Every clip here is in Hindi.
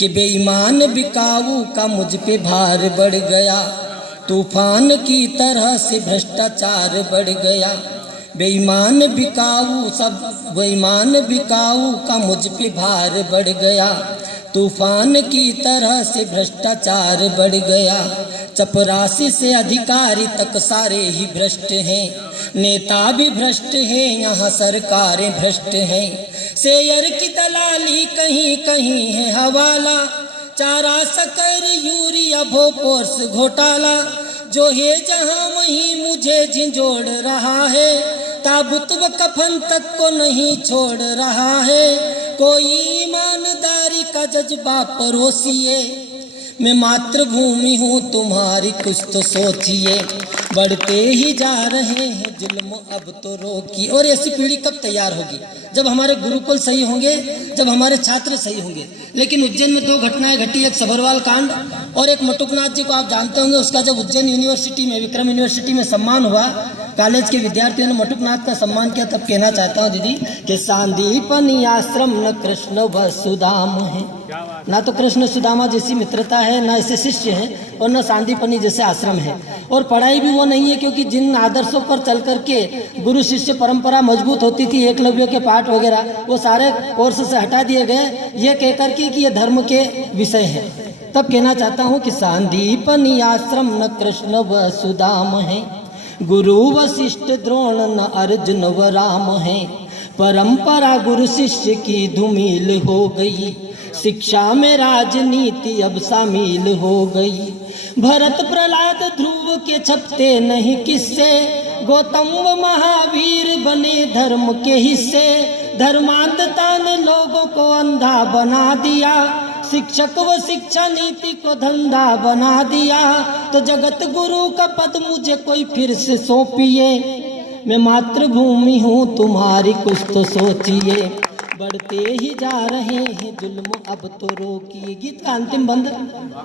कि बेईमान बिकाऊ का मुझ पे भार बढ़ गया, तूफान की तरह से भ्रष्टाचार बढ़ गया। बेईमान बिकाऊ का मुझ पे भार बढ़ गया, तूफान की तरह से भ्रष्टाचार बढ़ गया। चपरासी से अधिकारी तक सारे ही भ्रष्ट हैं, नेता भी भ्रष्ट हैं, यहाँ सरकारें भ्रष्ट हैं। शेयर की दलाली कहीं कहीं है हवाला, चारा शक्कर यूरिया भोपोर्स घोटाला। जो है जहाँ वहीं मुझे झिंझोड़ रहा है, ताबूत व कफन तक को नहीं छोड़ रहा है। कोई ईमानदारी का जज्बा परोसिए, मैं मातृभूमि हूँ तुम्हारी कुछ तो सोचिए। बढ़ते ही जा रहे हैं जुल्म अब तो रोकिए। और ऐसी पीढ़ी कब तैयार होगी? जब हमारे गुरुकुल सही होंगे, जब हमारे छात्र सही होंगे। लेकिन उज्जैन में दो घटनाएं घटी, एक सबरवाल कांड और एक मटुकनाथ जी को आप जानते होंगे। उसका जब उज्जैन यूनिवर्सिटी में, विक्रम यूनिवर्सिटी में सम्मान हुआ, कॉलेज के विद्यार्थियों ने मटुकनाथ का सम्मान किया, तब कहना चाहता हूँ दीदी कि सांदीपनि आश्रम न कृष्ण व सुदाम है। ना तो कृष्ण सुदामा जैसी मित्रता है, ना ऐसे शिष्य हैं, और न सांदीपनि जैसे आश्रम है। और पढ़ाई भी वो नहीं है, क्योंकि जिन आदर्शों पर चल करके गुरु शिष्य परंपरा मजबूत होती थी, एकलव्य के पाठ वगैरह, वो सारे कोर्स से हटा दिए गए, ये कहकर के कि ये धर्म के विषय है। तब कहना चाहता हूँ कि सांदीपनि आश्रम न कृष्ण व सुदाम है, गुरु वशिष्ठ द्रोण न अर्जुन व राम है। परंपरा गुरु शिष्य की धूमिल हो गई, शिक्षा में राजनीति अब शामिल हो गई। भरत प्रहलाद ध्रुव के छपते नहीं किस्से, गौतम व महावीर बने धर्म के हिस्से। धर्मांधता ने लोगों को अंधा बना दिया, शिक्षक व शिक्षा नीति को धंधा बना दिया। तो जगत गुरु का पद मुझे कोई फिर से सौंपिए, मैं मातृभूमि हूँ तुम्हारी कुछ तो सोचिए। बढ़ते ही जा रहे हैं जुल्म अब तो रोकिए। गीत का अंतिम बंद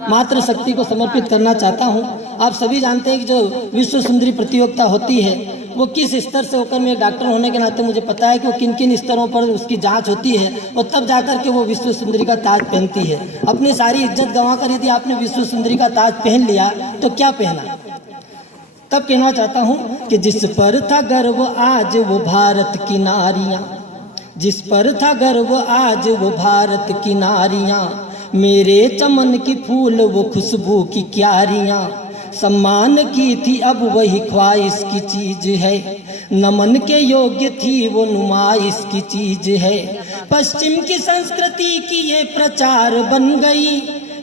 मातृ शक्ति को समर्पित करना चाहता हूँ। आप सभी जानते हैं कि जो विश्व सुंदरी प्रतियोगिता होती है वो किस स्तर से होकर, मैं डॉक्टर होने के नाते मुझे पता है कि वो किन किन स्तरों पर उसकी जांच होती है, और तब जाकर के वो विश्व सुंदरी का ताज पहनती है। अपनी सारी इज्जत गंवाकर यदि आपने विश्व सुंदरी का ताज पहन लिया तो क्या पहना? तब कहना चाहता हूँ कि जिस पर था गर्व आज वो भारत की नारियाँ, जिस पर था गर्व आज वो भारत की नारियाँ। मेरे चमन की फूल वो खुशबू की क्यारियाँ, सम्मान की थी अब वही ख्वाहिश की चीज है। नमन के योग्य थी वो नुमाइश की चीज है। पश्चिम की संस्कृति की ये प्रचार बन गई,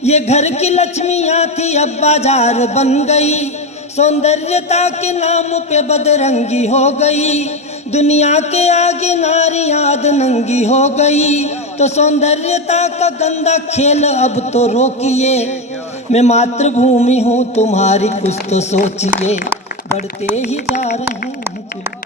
ये घर की लक्ष्मियाँ थी अब बाजार बन गई। सौंदर्यता के नाम पे बदरंगी हो गई, दुनिया के आगे नारियाँ नंगी हो गई। तो सौंदर्यता का गंदा खेल अब तो रोकिए, मैं मातृभूमि हूँ तुम्हारी कुछ तो सोचिए। बढ़ते ही जा रहे हैं